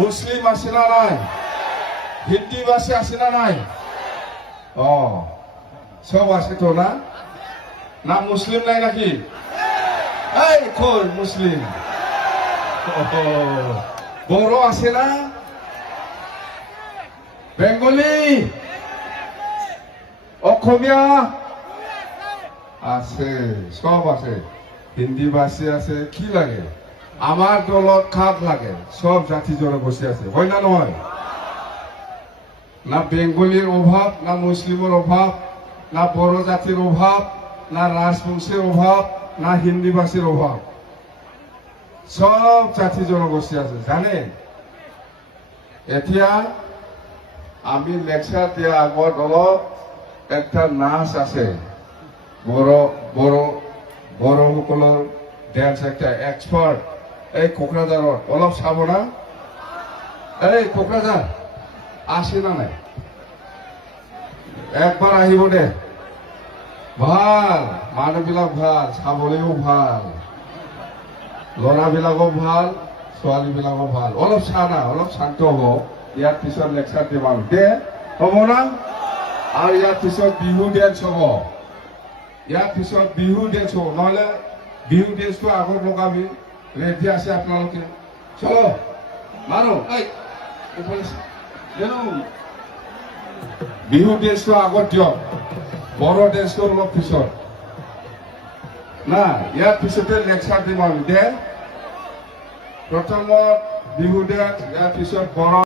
মুসলিম আছে না নাই? হিন্দি ভাষী আছে না নাই? সব আছে তো না? না মুসলিম নাই নাকি? এই কই মুসলিম? বড় আছে না? বেঙ্গলি, অসমীয়া আছে, সব আছে। হিন্দি ভাষী আছে। কি লাগে? আমার দলত খাপ লাগে। সব জাতি জনগোষ্ঠী আছে, হয় না নহয়? না বেঙ্গলির অভাব, না মুসলিমের অভাব, না বড় জাতির অভাব, না রাজবংশের অভাব, না হিন্দি ভাষীর অভাব। সব জাতি জনগোষ্ঠী আছে, জানে? এতিয়া আমি লেকচার দিয়া আগত অলপ একটা নাচ আছে, বড়সকলৰ ডেন্স, একটা এক্সপাৰ্ট। এই কোকৰাঝাৰত অলপ চাব না? এই কোকৰাঝাৰ আছে না নাই? একবাৰ আহিব দে। ভাল মানুহবিলাক, ভাল চাবলৈও ভাল, ল'ৰাবিলাকো ভাল, ছোৱালীবিলাকো ভাল। অলপ চা না, অলপ শান্ত হ'ব। ইয়াৰ পিছত লেকচাৰ দিম আৰু দে, হ'ব না? আৰু ইয়াৰ পিছত বিহু ডেন্স হ'ব। ইয়াৰ পিছত বিহু ডেন্স হ'ব, নহ'লে বিহু ডেন্সটো আগত লগাবি। ৰেডি আছে আপোনালোকে? চলো মাৰো। বিহু ডেন্সটো আগত দিয়ক, বড় ডেন্সটো অলপ পিছত না। ইয়াৰ পিছতে লেকচাৰ দিম আমি দে। প্ৰথমত বিহু ডেন্স, ইয়াৰ পিছত বড়